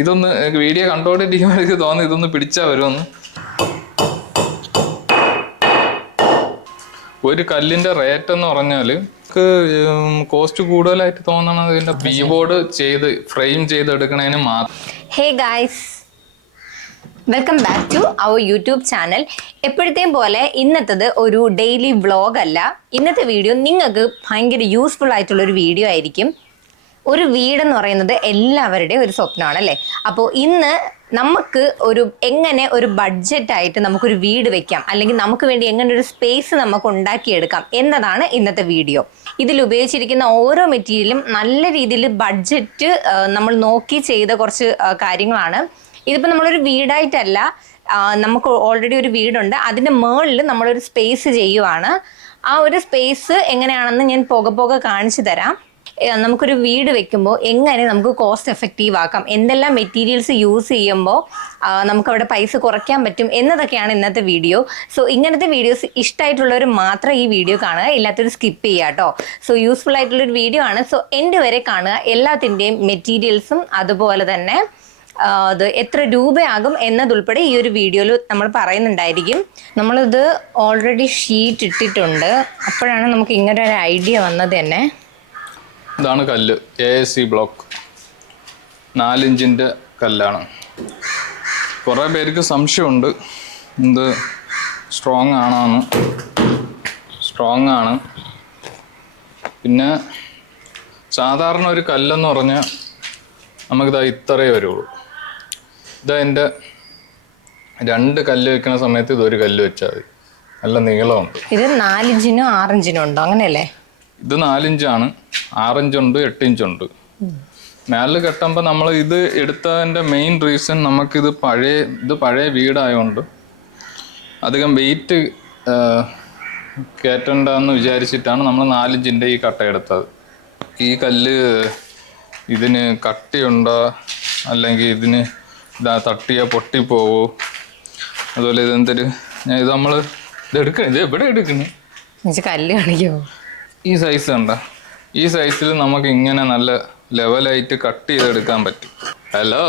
ഇതൊന്ന് വീഡിയോ കണ്ടോണ്ടിരിക്കുമ്പോൾ എനിക്ക് തോന്നുന്നു ഇതൊന്ന് പിടിച്ചാൽ വരുമെന്ന്. ഒരു കല്ലിന്റെ റേറ്റ് എന്ന് പറഞ്ഞാല് കോസ്റ്റ് കൂടുതലായിട്ട് തോന്നണത് ഇതിന്റെ കീബോർഡ് ചെയ്ത് ഫ്രെയിം ചെയ്ത് എടുക്കണതിന് മാത്രം. Hey guys, welcome back to our YouTube channel. എപ്പോഴത്തെയും പോലെ ഇന്നത്തത് ഒരു ഡെയിലി വ്ളോഗ് അല്ല. ഇന്നത്തെ വീഡിയോ നിങ്ങൾക്ക് ഭയങ്കര യൂസ്ഫുൾ ആയിട്ടുള്ള ഒരു വീഡിയോ ആയിരിക്കും. ഒരു വീടെന്ന് പറയുന്നത് എല്ലാവരുടെയും ഒരു സ്വപ്നമാണ് അല്ലേ? അപ്പോൾ ഇന്ന് നമുക്ക് എങ്ങനെ ഒരു ബഡ്ജറ്റായിട്ട് നമുക്കൊരു വീട് വെക്കാം, അല്ലെങ്കിൽ നമുക്ക് വേണ്ടി എങ്ങനെ ഒരു സ്പേസ് നമുക്ക് ഉണ്ടാക്കിയെടുക്കാം എന്നതാണ് ഇന്നത്തെ വീഡിയോ. ഇതിൽ ഉപയോഗിച്ചിരിക്കുന്ന ഓരോ മെറ്റീരിയലും നല്ല രീതിയിൽ ബഡ്ജറ്റ് നമ്മൾ നോക്കി ചെയ്ത കുറച്ച് കാര്യങ്ങളാണ്. ഇതിപ്പോൾ നമ്മളൊരു വീടായിട്ടല്ല, നമുക്ക് ഓൾറെഡി ഒരു വീടുണ്ട്, അതിൻ്റെ മുകളിൽ നമ്മളൊരു സ്പേസ് ചെയ്യുവാണ്. ആ ഒരു സ്പേസ് എങ്ങനെയാണെന്ന് ഞാൻ പോകെ കാണിച്ചു തരാം. നമുക്കൊരു വീട് വെക്കുമ്പോൾ എങ്ങനെ നമുക്ക് കോസ്റ്റ് എഫക്റ്റീവ് ആക്കാം, എന്തെല്ലാം മെറ്റീരിയൽസ് യൂസ് ചെയ്യുമ്പോൾ നമുക്കവിടെ പൈസ കുറയ്ക്കാൻ പറ്റും എന്നതൊക്കെയാണ് ഇന്നത്തെ വീഡിയോ. സോ ഇങ്ങനത്തെ വീഡിയോസ് ഇഷ്ടമായിട്ടുള്ളവർ മാത്രം ഈ വീഡിയോ കാണുക, ഇല്ലാത്തൊരു സ്കിപ്പ് ചെയ്യുക കേട്ടോ. സോ യൂസ്ഫുൾ ആയിട്ടുള്ളൊരു വീഡിയോ ആണ്. സോ എൻ്റെ വരെ കാണുക. എല്ലാത്തിൻ്റെയും മെറ്റീരിയൽസും അതുപോലെ തന്നെ അത് എത്ര രൂപയാകും എന്നതുൾപ്പെടെ ഈ ഒരു വീഡിയോയിൽ നമ്മൾ പറയുന്നുണ്ടായിരിക്കും. നമ്മളിത് ഓൾറെഡി ഷീറ്റ് ഇട്ടിട്ടുണ്ട്. അപ്പോഴാണ് നമുക്ക് ഇങ്ങനെ ഒരു ഐഡിയ വന്നത് തന്നെ. ഇതാണ് കല്ല്, AAC ബ്ലോക്ക് 4 ഇഞ്ചിൻ്റെ കല്ലാണ്. കുറേ പേർക്ക് സംശയമുണ്ട് ഇത് സ്ട്രോങ് ആണോന്ന്. സ്ട്രോങ് ആണ്. പിന്നെ സാധാരണ ഒരു കല്ലെന്ന് പറഞ്ഞാൽ നമുക്കിതാ ഇത്രയേ വരുള്ളൂ. ഇതാ എൻ്റെ 2 കല്ല് വെക്കുന്ന സമയത്ത് ഇതൊരു കല്ല് വെച്ചാൽ മതി. നല്ല നീളമുണ്ട്. ഇത് 4 ഇഞ്ചിനും 6 ഇഞ്ചിനും ഉണ്ടോ? അങ്ങനെയല്ലേ? ഇത് 4 ഇഞ്ചാണ്, 6 ഇഞ്ചുണ്ട്, 8 ഇഞ്ചുണ്ട്. മേളിൽ കെട്ടുമ്പോൾ നമ്മൾ ഇത് എടുത്തതിൻ്റെ മെയിൻ റീസൺ നമുക്കിത് പഴയ വീടായതുകൊണ്ട് അധികം വെയിറ്റ് കയറ്റണ്ടെന്ന് വിചാരിച്ചിട്ടാണ് നമ്മൾ 4 ഇഞ്ചിൻ്റെ ഈ കട്ട എടുത്തത്. ഈ കല്ല് ഇതിന് കട്ടിയുണ്ടോ അല്ലെങ്കിൽ ഇതിന് തട്ടിയാൽ പൊട്ടിപ്പോവോ, അതുപോലെ ഇതെന്തൊരു ഇത് നമ്മൾ ഇത് എവിടെ എടുക്കുന്നു കല്ല് കാണിക്കുമോ? ഈ സൈസ് കണ്ട, ഈ സൈസിൽ നമുക്ക് ഇങ്ങനെ നല്ല ലെവലായിട്ട് കട്ട് ചെയ്തെടുക്കാൻ പറ്റും. ഹലോ,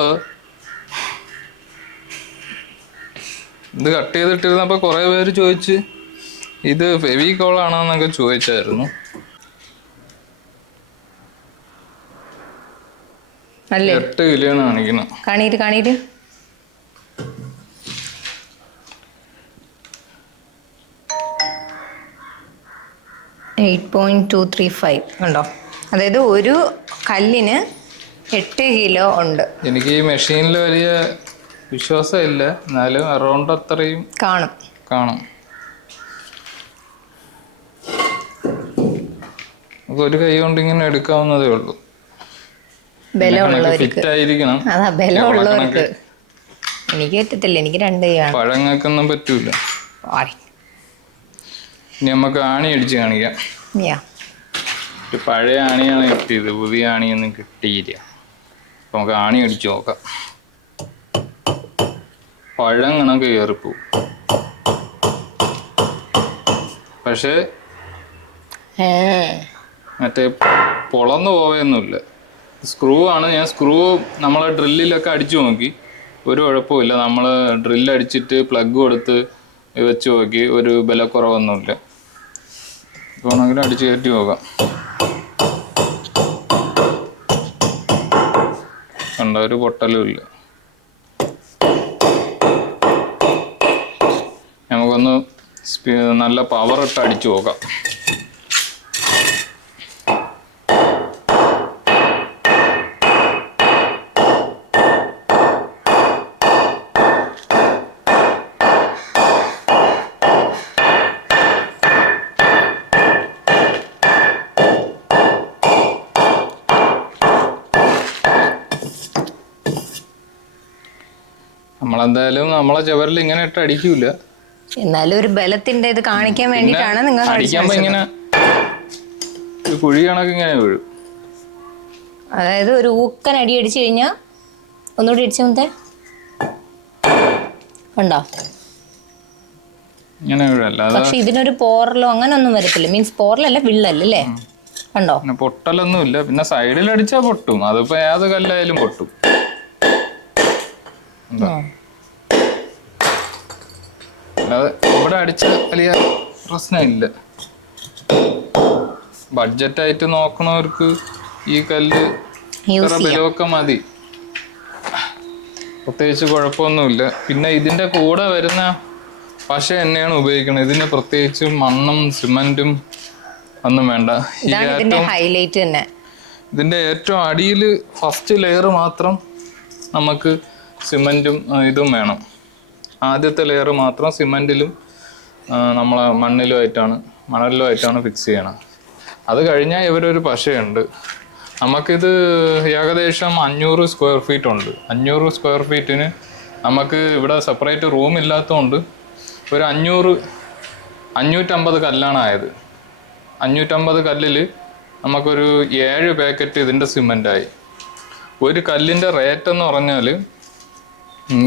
ഇത് കട്ട് ചെയ്തിട്ടിരുന്നപ്പോൾ കുറേ പേര് ചോദിച്ച് ഇത് ഫെവിക്കോളാണോന്നൊക്കെ ചോദിച്ചായിരുന്നു. 8 കിലോ കാണിക്കണം. കാണീര് 8.235 ഉണ്ടോ? അതായത് ഒരു കല്ലിന് 8 കിലോ ഉണ്ട്. എനിക്ക് ഈ മെഷീനിൽ വലിയ വിശ്വാസമില്ല, എന്നാലും അറൗണ്ട് അത്രയും കാണും. നമുക്ക് ഒരു കൈ കൊണ്ട് ഇങ്ങനെ എടുക്കാവുന്നതേ ഉള്ളൂ. ഫിറ്റ് ആയിരിക്കണം. എനിക്ക് പറ്റത്തില്ല, എനിക്ക് 2 കൈയാണ്. പഴങ്ങൾക്കൊന്നും പറ്റൂല. ഇനി നമുക്ക് ആണി അടിച്ച് കാണിക്കാം. ഒരു പഴയ ആണിയാണ് കിട്ടിയത്, പുതിയ ആണിയൊന്നും കിട്ടിയില്ല. അപ്പൊ നമുക്ക് ആണി അടിച്ച് നോക്കാം. പഴം കണക്ക് കയറിപ്പോവും, പക്ഷേ മറ്റേ പൊളന്നു പോവുകയൊന്നുമില്ല. സ്ക്രൂ ആണ്. ഞാൻ സ്ക്രൂ നമ്മളെ ഡ്രില്ലിലൊക്കെ അടിച്ചു നോക്കി, ഒരു കുഴപ്പമില്ല. നമ്മൾ ഡ്രില്ലടിച്ചിട്ട് പ്ലഗ് കൊടുത്ത് വെച്ച് നോക്കി, ഒരു ബലക്കുറവൊന്നുമില്ല. വേണമെങ്കിലും അടിച്ച് കയറ്റി നോക്കാം. കണ്ട, ഒരു പൊട്ടലും ഇല്ല. നമുക്കൊന്ന് നല്ല പവർ ഇട്ട് അടിച്ചു നോക്കാം. നമ്മളെന്തായാലും നമ്മളെ ചവറിൽ ഇങ്ങനെ ഇട്ട് അടിക്കൂല, എന്നാലും ഒരു ബലത്തിന്റെ ഇത് കാണിക്കാൻ വേണ്ടിയിട്ടാണ് നിങ്ങൾ അടിക്കുമ്പോ ഇങ്ങനെ ഒരു കുഴി കണക്ക് ഇങ്ങനെ വീഴും. അതായത് ഒരു ഊക്കൻ അടി അടിച്ചു കഴിഞ്ഞാൽ ഒന്നുകൂടി അടിച്ച മുതേ ഉണ്ടോ ഇങ്ങനെ വീഴല്ല. പക്ഷെ ഇതിനൊരു പോറലോ അങ്ങനെ ഒന്നും വരത്തില്ല. മീൻസ് പോറലല്ല, വിള്ളല്ലേ? കണ്ടോ? പൊട്ടലൊന്നും ഇല്ല. പിന്നെ സൈഡിൽ അടിച്ചാൽ പൊട്ടും, അതിപ്പോ ഏത് കല്ലായാലും പൊട്ടും. അല്ലാതെ ഇവിടെ അടിച്ച വലിയ പ്രശ്നമില്ല. ബഡ്ജറ്റായിട്ട് നോക്കണവർക്ക് ഈ കല്ല് ഇത്ര ബലമൊക്കെ മതി, പ്രത്യേകിച്ച് കുഴപ്പമൊന്നുമില്ല. പിന്നെ ഇതിന്റെ കൂടെ വരുന്ന പശ തന്നെയാണ് ഉപയോഗിക്കുന്നത്. ഇതിന് പ്രത്യേകിച്ച് മണ്ണും സിമന്റും ഒന്നും വേണ്ട. ഹൈലൈറ്റ് തന്നെ ഇതിന്റെ ഏറ്റവും അടിയിൽ ഫസ്റ്റ് ലെയർ മാത്രം നമുക്ക് സിമന്റും ഇതും വേണം. ആദ്യത്തെ ലെയർ മാത്രം സിമന്റിലും നമ്മളെ മണലിലുമായിട്ടാണ് ഫിക്സ് ചെയ്യണം. അത് കഴിഞ്ഞാൽ ഇവരൊരു പശയുണ്ട്. നമുക്കിത് ഏകദേശം 500 സ്ക്വയർ ഫീറ്റ് ഉണ്ട്. 500 സ്ക്വയർ ഫീറ്റിന് നമുക്ക് ഇവിടെ സെപ്പറേറ്റ് റൂം ഇല്ലാത്തതുകൊണ്ട് ഒരു 550 കല്ലാണ് ആയത്. 550 കല്ലിൽ നമുക്കൊരു 7 പാക്കറ്റ് ഇതിൻ്റെ സിമൻ്റായി. ഒരു കല്ലിൻ്റെ റേറ്റ് എന്ന് പറഞ്ഞാൽ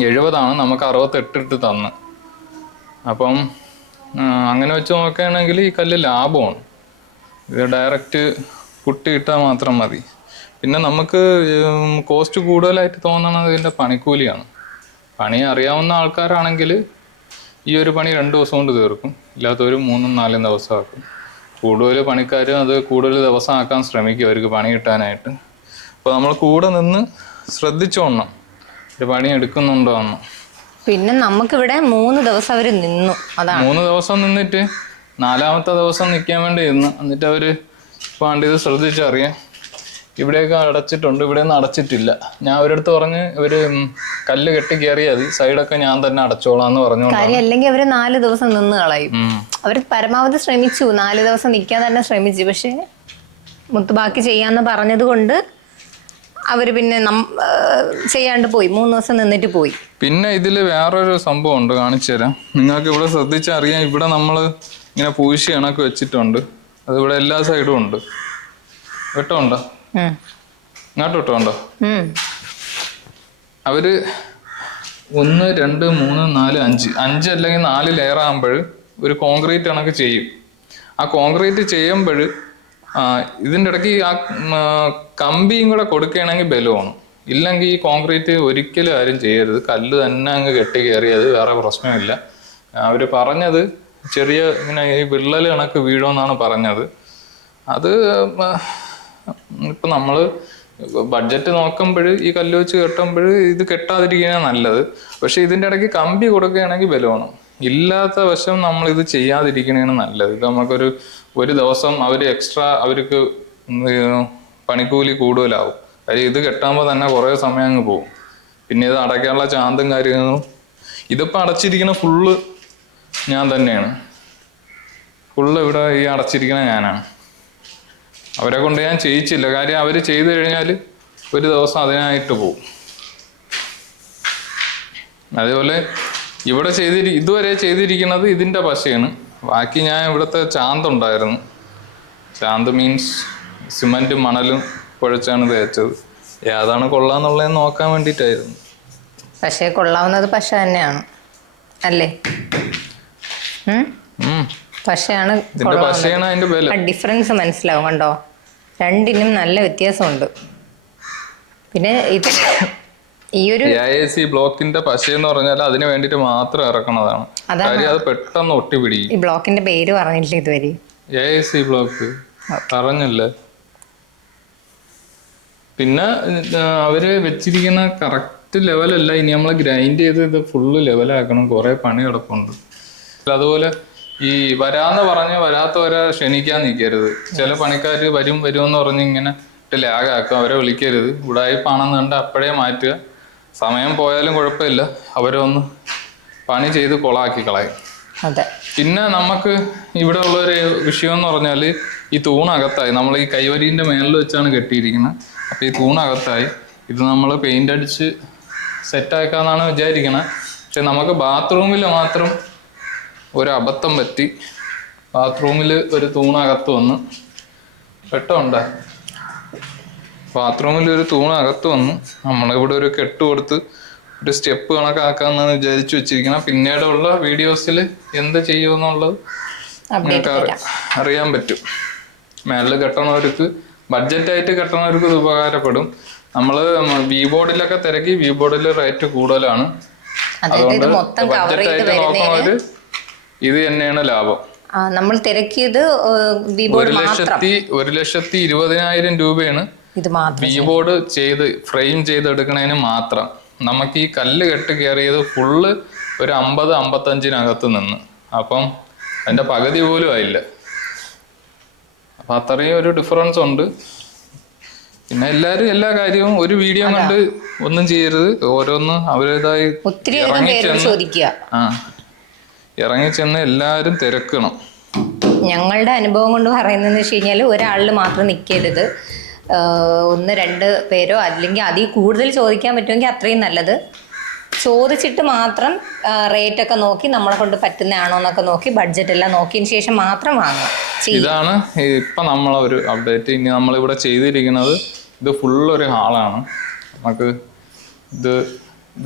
70 നമുക്ക് 68 ഇട്ട് തന്ന്. അപ്പം അങ്ങനെ വെച്ച് നോക്കുകയാണെങ്കിൽ ഈ കല്ല് ലാഭമാണ്. ഇത് ഡയറക്റ്റ് പുട്ടി ഇട്ടാൽ മാത്രം മതി. പിന്നെ നമുക്ക് കോസ്റ്റ് കൂടുതലായിട്ട് തോന്നണത് ഇതിൻ്റെ പണിക്കൂലിയാണ്. പണി അറിയാവുന്ന ആൾക്കാരാണെങ്കിൽ ഈ ഒരു പണി 2 ദിവസം കൊണ്ട് തീർക്കും, ഇല്ലാത്തൊരു 3-4 ദിവസം ആക്കും. കൂടുതൽ പണിക്കാരും അത് കൂടുതൽ ദിവസം ആക്കാൻ ശ്രമിക്കും അവർക്ക് പണി കിട്ടാനായിട്ട്. അപ്പോൾ നമ്മൾ കൂടെ നിന്ന് ശ്രദ്ധിച്ചോണം ഒരു പണി എടുക്കുന്നുണ്ടോ എന്ന്. പിന്നെ നമുക്കിവിടെ 3 ദിവസം അവർ നിന്നു. അതാണ് 3 ദിവസം നിന്നിട്ട് 4-ാമത്തെ ദിവസം നിൽക്കാൻ വേണ്ടി ഇരുന്നു. എന്നിട്ട് അവർ പണ്ട് ഇത് ശ്രദ്ധിച്ചറിയാം, ഇവിടെയൊക്കെ അടച്ചിട്ടുണ്ട്, ഇവിടെയൊന്നും അടച്ചിട്ടില്ല. ഞാൻ അവരടുത്ത് പറഞ്ഞ് ഇവര് കല്ല് കെട്ടി കയറിയാൽ മതി, സൈഡൊക്കെ ഞാൻ തന്നെ അടച്ചോളാന്ന് പറഞ്ഞു. കാര്യം അല്ലെങ്കിൽ അവര് 4 ദിവസം നിന്ന് കളയും. അവര് പരമാവധി ശ്രമിച്ചു, 4 ദിവസം നിൽക്കാൻ തന്നെ ശ്രമിച്ചു. പക്ഷെ ബാക്കി ചെയ്യാന്ന് പറഞ്ഞത് കൊണ്ട് അവര് പിന്നെ ചെയ്യാണ്ട് പോയി, 3 ദിവസം നിന്നിട്ട് പോയി. പിന്നെ ഇതില് വേറൊരു സംഭവം ഉണ്ട്, കാണിച്ചു തരാം. നിങ്ങൾക്ക് ഇവിടെ ശ്രദ്ധിച്ചറിയാം, ഇവിടെ നമ്മള് ഇങ്ങനെ പൂശി കണക്ക് വെച്ചിട്ടുണ്ട്. അത് ഇവിടെ എല്ലാ സൈഡും ഉണ്ട്. വെട്ടമുണ്ടോ? ഇങ്ങോട്ട് വെട്ടമുണ്ടോ? അവര് 1, 2, 3, 4, 5 അല്ലെങ്കിൽ 4 ലെയർ ആകുമ്പോൾ ഒരു കോൺക്രീറ്റ് കണക്ക് ചെയ്യും. ആ കോൺക്രീറ്റ് ചെയ്യുമ്പോൾ ഇതിൻ്റെ ഇടയ്ക്ക് ആ കമ്പിയും കൂടെ കൊടുക്കുകയാണെങ്കിൽ ബലമാണ്. ഇല്ലെങ്കിൽ ഈ കോൺക്രീറ്റ് ഒരിക്കലും ആരും ചെയ്യരുത്. കല്ല് തന്നെ അങ്ങ് കെട്ടി കയറിയത് വേറെ പ്രശ്നമില്ല. അവർ പറഞ്ഞത് ചെറിയ ഇങ്ങനെ ഈ വിള്ളൽ കണക്ക് വീഴുമെന്നാണ് പറഞ്ഞത്. അത് ഇപ്പം നമ്മൾ ബഡ്ജറ്റ് നോക്കുമ്പോൾ ഈ കല്ല് വെച്ച് കെട്ടുമ്പോൾ ഇത് കെട്ടാതിരിക്കുകയാണ് നല്ലത്. പക്ഷെ ഇതിൻ്റെ ഇടയ്ക്ക് കമ്പി കൊടുക്കുകയാണെങ്കിൽ ബലമാണ്. ഇല്ലാത്ത വശം നമ്മൾ ഇത് ചെയ്യാതിരിക്കണതാണ് നല്ലത്. ഇത് നമുക്കൊരു ദിവസം അവർ എക്സ്ട്രാ അവർക്ക് പണിക്കൂലി കൂടുതലാവും. കാര്യം ഇത് കെട്ടാകുമ്പോൾ തന്നെ കുറേ സമയം അങ്ങ് പോകും. പിന്നെ ഇത് അടയ്ക്കാനുള്ള ചാന്തും കാര്യങ്ങളും. ഇതിപ്പോൾ അടച്ചിരിക്കുന്ന ഫുള്ള് ഞാൻ തന്നെയാണ്. ഫുള്ള് ഇവിടെ ഈ അടച്ചിരിക്കുന്ന ഞാനാണ്. അവരെ കൊണ്ട് ഞാൻ ചെയ്യിച്ചില്ല. കാര്യം അവർ ചെയ്തു കഴിഞ്ഞാൽ ഒരു ദിവസം അതിനായിട്ട് പോകും. അതേപോലെ ഇവിടെ ഇതുവരെ ചെയ്തിരിക്കുന്നത് ഇതിൻ്റെ പശയാണ്. ബാക്കി ഞാൻ ഇവിടുത്തെ ചാന്തുണ്ടായിരുന്നു. ചാന്ത് മീൻസ് സിമൻറ്റും മണലും കുഴച്ചാണ് തേച്ചത്. ഏതാണ് കൊള്ളാന്നുള്ളതെന്ന് നോക്കാൻ വേണ്ടിയിട്ടായിരുന്നു. പക്ഷേ കൊള്ളാവുന്നത് പശ തന്നെയാണ് അല്ലേ? പശയാണ് അതിന്റെ ബലം. ഡിഫറൻസ് മനസ്സിലാവും. കണ്ടോ, രണ്ടിനും നല്ല വ്യത്യാസമുണ്ട്. പിന്നെ ഇത് ഈ ഒരു AIC ബ്ലോക്കിന്റെ പശ എന്ന് പറഞ്ഞാൽ അതിന് വേണ്ടിട്ട് മാത്രം ഇറക്കണതാണ്. അത് പെട്ടെന്ന് ഒട്ടിപ്പിടിക്കും. ഈ ബ്ലോക്കിന്റെ പേര് പറഞ്ഞില്ല ഇതുവരെ. AIC ബ്ലോക്ക് പറഞ്ഞല്ലേ. പിന്നെ അവര് വെച്ചിരിക്കുന്ന കറക്റ്റ് ലെവലല്ല. ഇനി നമ്മൾ ഗ്രൈൻഡ് ചെയ്ത് ഇത് ഫുള്ള് ലെവലാക്കണം. കുറെ പണി കിടപ്പുണ്ട്. അതുപോലെ ഈ വരാന്ന് പറഞ്ഞ് വരാത്തവരെ ക്ഷണിക്കാൻ നിൽക്കരുത്. ചില പണിക്കാർ വരുമെന്ന് പറഞ്ഞ് ഇങ്ങനെ ലാഗാക്കും. അവരെ വിളിക്കരുത്. ഉടായിപ്പാണെന്ന് കണ്ട് അപ്പോഴേ മാറ്റുക. സമയം പോയാലും കുഴപ്പമില്ല, അവരെ ഒന്ന് പണി ചെയ്ത് കൊളാക്കി കളയും. പിന്നെ നമുക്ക് ഇവിടെ ഉള്ളൊരു വിഷയം എന്ന് പറഞ്ഞാൽ ഈ തൂണകത്തായി. നമ്മൾ ഈ കൈവരീൻ്റെ മേളിൽ വെച്ചാണ് കെട്ടിയിരിക്കുന്നത്. അപ്പം ഈ തൂണകത്തായി. ഇത് നമ്മൾ പെയിൻ്റ് അടിച്ച് സെറ്റാക്കാന്നാണ് വിചാരിക്കണത്. പക്ഷെ നമുക്ക് ബാത്റൂമിൽ മാത്രം ഒരു അബദ്ധം പറ്റി. ബാത്റൂമിൽ ഒരു തൂണകത്ത് വന്ന് വെട്ടമുണ്ട്. ബാത്റൂമിൽ ഒരു തൂണകത്ത് വന്ന് നമ്മളിവിടെ ഒരു കെട്ട് കൊടുത്ത് ഒരു സ്റ്റെപ്പ് കണക്കാക്കാന്നാണ് വിചാരിച്ചു വെച്ചിരിക്കണം. പിന്നീടുള്ള വീഡിയോസിൽ എന്ത് ചെയ്യുമെന്നുള്ളത് നിങ്ങൾക്ക് അറിയാൻ പറ്റും. മേളിൽ കെട്ടണവർക്ക്, ബഡ്ജറ്റായിട്ട് കെട്ടണവർക്ക് ഇത് ഉപകാരപ്പെടും. നമ്മള് വി ബോർഡിലൊക്കെ തിരക്കി, വി ബോർഡിൽ റേറ്റ് കൂടുതലാണ്. അതുകൊണ്ട് ബഡ്ജറ്റ് ആയിട്ട് നോക്കുന്നവര് ഇത് തന്നെയാണ് ലാഭം. നമ്മൾ തിരക്കിയത് ₹1,20,000 രൂപയാണ് വി ബോർഡ് ചെയ്ത് ഫ്രെയിം ചെയ്തെടുക്കണതിന് മാത്രം. നമുക്ക് ഈ കല്ല് കെട്ട് കയറിയത് ഫുള്ള് ഒരു 50-55 നിന്ന്. അപ്പം അതിന്റെ പകുതി പോലും ആയില്ല. അപ്പൊ അത്രയും ഒരു ഡിഫറൻസ് ഉണ്ട്. പിന്നെ എല്ലാരും എല്ലാ കാര്യവും ഒരു വീഡിയോ കണ്ട് ഒന്നും ചെയ്യരുത്. ഓരോന്ന് അവരുടേതായി ഇറങ്ങിച്ചെന്ന് എല്ലാരും തിരക്കണം. ഞങ്ങളുടെ അനുഭവം കൊണ്ട് പറയുന്നതെന്ന് വെച്ച് കഴിഞ്ഞാൽ ഒരാളിൽ മാത്രം നിൽക്കരുത്. 1-2 പേരോ അല്ലെങ്കിൽ അതിൽ കൂടുതൽ ചോദിക്കാൻ പറ്റുമെങ്കിൽ അത്രയും നല്ലത്. ചോദിച്ചിട്ട് മാത്രം റേറ്റ് ഒക്കെ നോക്കി നമ്മളെ കൊണ്ട് പറ്റുന്നതാണോ എന്നൊക്കെ നോക്കി ബഡ്ജറ്റ് എല്ലാം നോക്കിയതിന് ശേഷം മാത്രം വാങ്ങാം. ഇതാണ് ഇപ്പൊ നമ്മളെ ഒരു അപ്ഡേറ്റ്. ഇനി നമ്മളിവിടെ ചെയ്തിരിക്കുന്നത് ഇത് ഫുള്ളൊരു ഹാളാണ്. നമുക്ക് ഇത്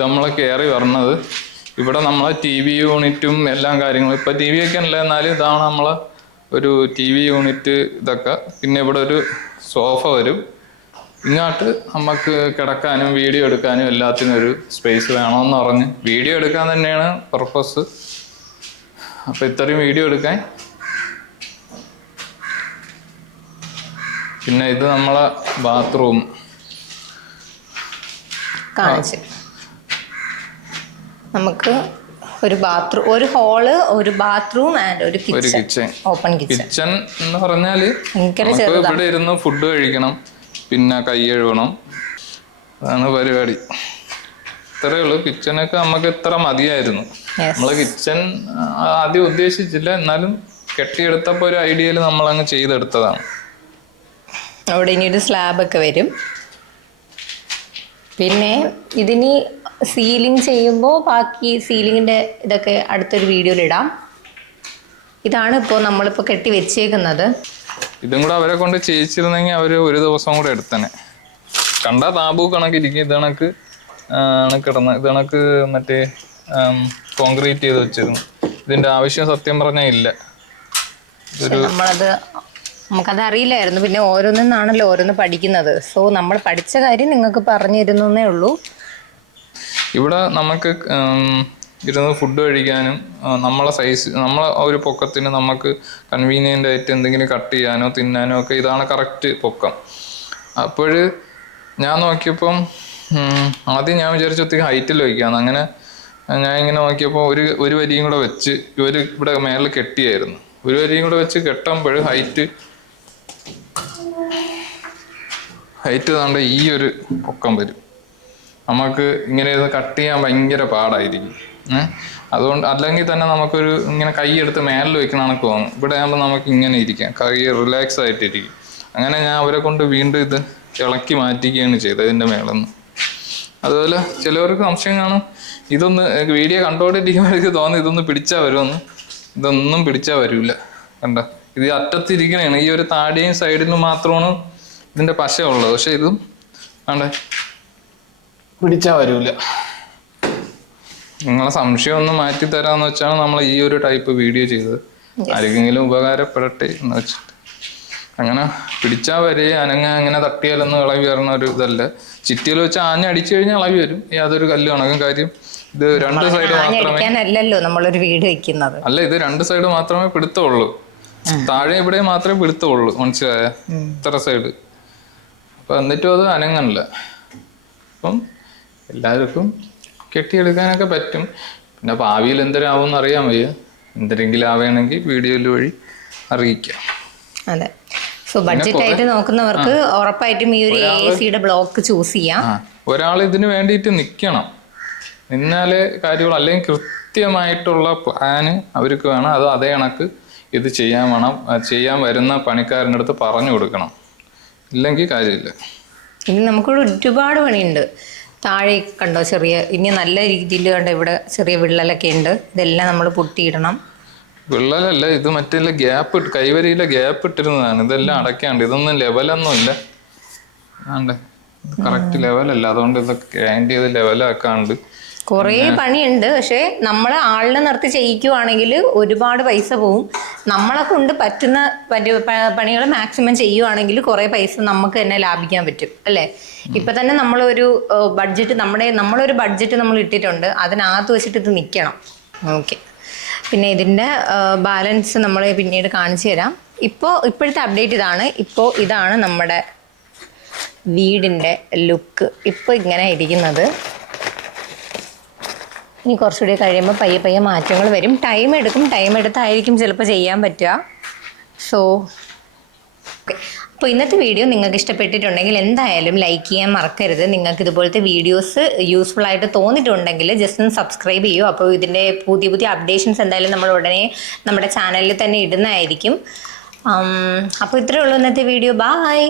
നമ്മൾ കയറി വരണത് ഇവിടെ നമ്മളെ TV യൂണിറ്റും എല്ലാം കാര്യങ്ങളും. ഇപ്പൊ TV ഒക്കെ അല്ല, എന്നാലും ഇതാണ് നമ്മളെ ഒരു TV യൂണിറ്റ് ഇതൊക്കെ. പിന്നെ ഇവിടെ ഒരു സോഫ വരും. ഇങ്ങോട്ട് നമുക്ക് കിടക്കാനും വീഡിയോ എടുക്കാനും എല്ലാത്തിനും ഒരു സ്പേസ് വേണമെന്ന് പറഞ്ഞ് വീഡിയോ എടുക്കാൻ തന്നെയാണ് പർപ്പസ്. അപ്പൊ ഇത്രയും വീഡിയോ എടുക്കാൻ. പിന്നെ ഇത് നമ്മളെ ബാത്റൂം കാണിച്ച് നമുക്ക് ഒരു ബാത്റൂം, ഒരു ഹോള്, ഒരു ബാത്റൂം ആൻഡ് ഒരു കിച്ചൺ. ഓപ്പൺ കിച്ചൺ എന്ന് പറഞ്ഞാല് ഇവിടെ ഇരുന്ന് ഫുഡ് കഴിക്കണം, പിന്നെ കൈ കഴുകണം, അതാണ് പരിപാടി. ഇത്രയേ ഉള്ളൂ. കിച്ചണൊക്കെ നമുക്ക് ഇത്ര മതിയായിരുന്നു. നമ്മള് കിച്ചൺ ആദ്യം ഉദ്ദേശിച്ചില്ല, എന്നാലും കെട്ടിയെടുത്തപ്പോ ഒരു ഐഡിയയിൽ നമ്മൾ അങ്ങ് ചെയ്തെടുത്തതാണ്. അവിടെ ഇനി ഒരു സ്ലാബൊക്കെ വരും. പിന്നെ ഇതിനി സീലിംഗ് ചെയ്യുമ്പോൾ ബാക്കി സീലിങ്ങിൻ്റെ ഇതൊക്കെ അടുത്തൊരു വീഡിയോയിൽ ഇടാം. ഇതാണ് ഇപ്പോൾ നമ്മളിപ്പോൾ കെട്ടി വെച്ചേക്കുന്നത്. ഇതും കൂടെ അവരെ കൊണ്ട് ചെയ്യിച്ചിരുന്നെങ്കിൽ അവർ ഒരു ദിവസം കൂടെ എടുത്തന്നെ. കണ്ടാ താബൂ കണക്കിരിക്കും. ഇതണക്ക് കിടന്ന് ഇതണക്ക് മറ്റേ കോൺക്രീറ്റ് ചെയ്ത് വെച്ചിരുന്നു. ഇതിന്റെ ആവശ്യം സത്യം പറഞ്ഞാൽ ഇല്ല. നമുക്കത് അറിയില്ലായിരുന്നു. പിന്നെ ഓരോന്നാണല്ലോ ഓരോന്ന് പഠിക്കുന്നത്. സോ നമ്മൾ പഠിച്ച കാര്യം നിങ്ങൾക്ക് പറഞ്ഞു തരുന്നേ ഉള്ളൂ. ഇവിടെ നമുക്ക് ഇരുന്ന് ഫുഡ് കഴിക്കാനും നമ്മളെ സൈസ്, നമ്മളെ ഒരു പൊക്കത്തിന് നമുക്ക് കൺവീനിയൻ്റ് ആയിട്ട് എന്തെങ്കിലും കട്ട് ചെയ്യാനോ തിന്നാനോ ഒക്കെ ഇതാണ് കറക്റ്റ് പൊക്കം. അപ്പോൾ ഞാൻ നോക്കിയപ്പം ആദ്യം ഞാൻ വിചാരിച്ചു ഒത്തിരി ഹൈറ്റിൽ വയ്ക്കാമെന്ന്. അങ്ങനെ ഞാൻ ഇങ്ങനെ നോക്കിയപ്പോൾ ഒരു വരിയും കൂടെ വെച്ച് ഇവിടെ മേളിൽ കെട്ടിയായിരുന്നു. ഒരു വരിയും കൂടെ വെച്ച് കെട്ടുമ്പോൾ ഹൈറ്റ് താണ്ട് ഈ ഒരു പൊക്കം വരും. നമുക്ക് ഇങ്ങനെ ഇത് കട്ട് ചെയ്യാൻ ഭയങ്കര പാടായിരിക്കും. അതുകൊണ്ട് അല്ലെങ്കിൽ തന്നെ നമുക്കൊരു ഇങ്ങനെ കൈ എടുത്ത് മേലിൽ വെക്കണമെന്നൊക്കെ തോന്നും. ഇവിടെ ആകുമ്പോൾ നമുക്ക് ഇങ്ങനെ ഇരിക്കാം, കൈ റിലാക്സ് ആയിട്ടിരിക്കും. അങ്ങനെ ഞാൻ അവരെ കൊണ്ട് വീണ്ടും ഇത് ഇളക്കി മാറ്റിക്കുകയാണ് ചെയ്തത് ഇതിൻ്റെ മേലെന്ന്. അതുപോലെ ചിലവർക്ക് സംശയം കാണും, ഇതൊന്ന് വീഡിയോ കണ്ടോണ്ടിരിക്കുമ്പോഴേക്ക് തോന്നി ഇതൊന്ന് പിടിച്ചാൽ വരുമെന്ന്. ഇതൊന്നും പിടിച്ചാൽ വരില്ല. കണ്ട, ഇത് അറ്റത്തിരിക്കണേണ്. ഈ ഒരു താടിയും സൈഡിലും മാത്രമാണ് ഇതിന്റെ പശ ഉള്ളത്. പക്ഷെ ഇതും ആണ്ടെ പിടിച്ചാൽ വരൂല. നിങ്ങളെ സംശയം ഒന്ന് മാറ്റി തരാന്ന് വെച്ചാണ് നമ്മൾ ഈ ഒരു ടൈപ്പ് വീഡിയോ ചെയ്തത്. ആർക്കെങ്കിലും ഉപകാരപ്പെടട്ടെ എന്ന് വെച്ചിട്ട്. അങ്ങനെ പിടിച്ചാൽ വരെ അങ്ങനെ തട്ടിയാലൊന്നും ഇളവി വരണ ഒരു ഇതല്ല. ചിറ്റിയിൽ വെച്ച് അടിച്ചു കഴിഞ്ഞാൽ ഇളവി വരും. യാതൊരു കല്ല് കണക്കും. കാര്യം ഇത് രണ്ട് സൈഡ് മാത്രമേ നമ്മളൊരു വീട് വെക്കുന്നത് അല്ല, ഇത് രണ്ട് സൈഡ് മാത്രമേ പിടുത്തമുള്ളൂ. താഴെ ഇവിടെ മാത്രമേ പിടുത്തമുള്ളൂ. മനസ്സിലായ? ഇത്ര സൈഡ്. അപ്പൊ എന്നിട്ടും അത് അനങ്ങല്ല. അപ്പം എല്ലാവർക്കും കെട്ടിയെടുക്കാനൊക്കെ പറ്റും. പിന്നെ ഭാവിയിൽ എന്തിനാവുമെന്ന് അറിയാൻ വയ്യ. എന്തെങ്കിലും ആവുകയാണെങ്കിൽ വീഡിയോയിൽ വഴി അറിയിക്കാം. അതെ. സോ ബഡ്ജറ്റ് ആയിട്ട് നോക്കുന്നവർക്ക് ഉറപ്പായിട്ടും ഈ ഒരു AC-യുടെ ബ്ലോക്ക് ചൂസ് ചെയ്യാം. ഒരാൾ ഇതിന് വേണ്ടിയിട്ട് നിൽക്കണം. നിന്നാലേ കാര്യങ്ങൾ, അല്ലെങ്കിൽ കൃത്യമായിട്ടുള്ള പ്ലാന് അവർക്ക് വേണം. അത് അതേ കണക്ക് ഇത് ചെയ്യാൻ വേണം. ചെയ്യാൻ വരുന്ന പണിക്കാരൻ്റെ അടുത്ത് പറഞ്ഞു കൊടുക്കണം. ഇല്ലെങ്കിൽ കാര്യമില്ല. ഇനി നമുക്കിവിടെ ഒരുപാട് പണിയുണ്ട്. താഴെ കണ്ടോ ചെറിയ, ഇനി നല്ല രീതിയിൽ കണ്ടോ ഇവിടെ ചെറിയ വിള്ളലൊക്കെ ഉണ്ട്. ഇതെല്ലാം നമ്മൾ പൊട്ടിയിടണം. വിള്ളലല്ല, ഇത് മറ്റേ ഗ്യാപ്പ്, കൈവരിയിലെ ഗ്യാപ്പ് ഇട്ടിരുന്നതാണ്. ഇതെല്ലാം അടയ്ക്കാണ്ട്. ഇതൊന്നും ലെവലൊന്നും ഇല്ല. ആണ്ടേ, കറക്റ്റ് ലെവലല്ല. അതുകൊണ്ട് ഇതൊക്കെ ഗ്രാൻഡ് ചെയ്ത് ലെവലാക്കാണ്ട് കുറേ പണിയുണ്ട്. പക്ഷെ നമ്മൾ ആളിനെ നിർത്തി ചെയ്യിക്കുവാണെങ്കിൽ ഒരുപാട് പൈസ പോവും. നമ്മളെ കൊണ്ട് പറ്റുന്ന പണികൾ മാക്സിമം ചെയ്യുവാണെങ്കിൽ കുറേ പൈസ നമുക്ക് തന്നെ ലാഭിക്കാൻ പറ്റും അല്ലേ? ഇപ്പൊ തന്നെ നമ്മളൊരു ബഡ്ജറ്റ് നമ്മളൊരു ബഡ്ജറ്റ് നമ്മൾ ഇട്ടിട്ടുണ്ട്, അതിനകത്ത് വെച്ചിട്ട് ഇത് നിൽക്കണം. ഓക്കെ, പിന്നെ ഇതിൻ്റെ ബാലൻസ് നമ്മൾ പിന്നീട് കാണിച്ചു തരാം. ഇപ്പോഴത്തെ അപ്ഡേറ്റ് ഇതാണ്. ഇതാണ് നമ്മുടെ വീടിൻ്റെ ലുക്ക്. ഇപ്പോൾ ഇങ്ങനെ ഇരിക്കുന്നത്. ഇനി കുറച്ചുകൂടി കഴിയുമ്പോൾ പയ്യെ പയ്യെ മാറ്റങ്ങൾ വരും. ടൈം എടുത്തായിരിക്കും ചിലപ്പോൾ ചെയ്യാൻ പറ്റുക. സോ ഓക്കെ, അപ്പോൾ ഇന്നത്തെ വീഡിയോ നിങ്ങൾക്ക് ഇഷ്ടപ്പെട്ടിട്ടുണ്ടെങ്കിൽ എന്തായാലും ലൈക്ക് ചെയ്യാൻ മറക്കരുത്. നിങ്ങൾക്ക് ഇതുപോലത്തെ വീഡിയോസ് യൂസ്ഫുൾ ആയിട്ട് തോന്നിയിട്ടുണ്ടെങ്കിൽ ജസ്റ്റ് ഒന്ന് സബ്സ്ക്രൈബ് ചെയ്യൂ. അപ്പോൾ ഇതിൻ്റെ പുതിയ അപ്ഡേഷൻസ് എന്തായാലും നമ്മൾ ഉടനെ നമ്മുടെ ചാനലിൽ തന്നെ ഇടുന്നതായിരിക്കും. അപ്പോൾ ഇത്രയേ ഉള്ളൂ ഇന്നത്തെ വീഡിയോ. ബായ്.